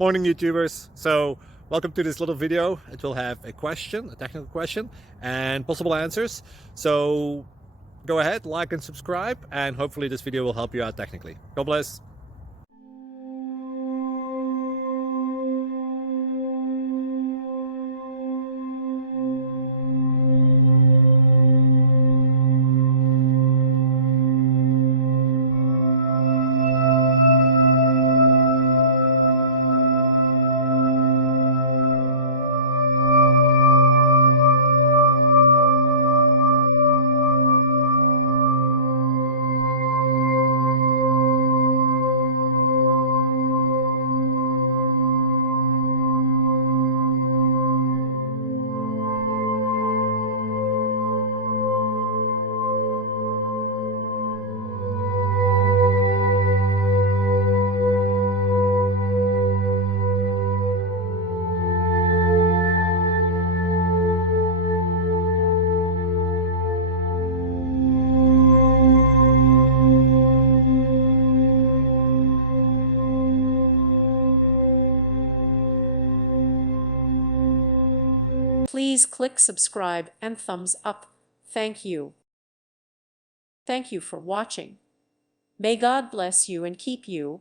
Morning, YouTubers. So welcome to this little video. It will have a question, a technical question, and possible answers. So go ahead, like and subscribe, and hopefully this video will help you out technically. God bless. Please click subscribe and thumbs up. Thank you. Thank you for watching. May God bless you and keep you.